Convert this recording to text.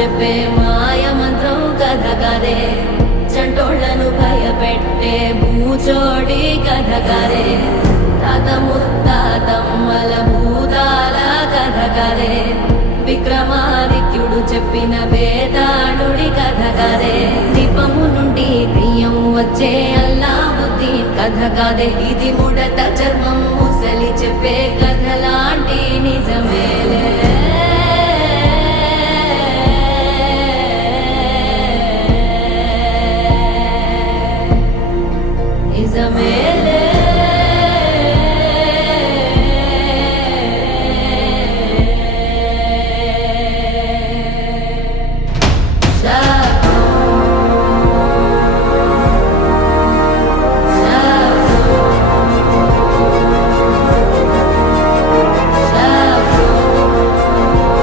చెప్పే మాయ మంత్రం కథ కదే, చంటోళ్లను భయపెట్టే భూచోడి కథ కదే, తాత ముత్తాతమ్మల భూతాల కథ కదే, విక్రమాదిత్యుడు చెప్పిన వేదాళుడి కథ కదే, దీపము నుండి బియ్యం వచ్చే అల్లావుద్దీన్ కథ కదే, ఇది ముడత చర్మం ముసలి చెప్పే కథ లాంటి నిజమే.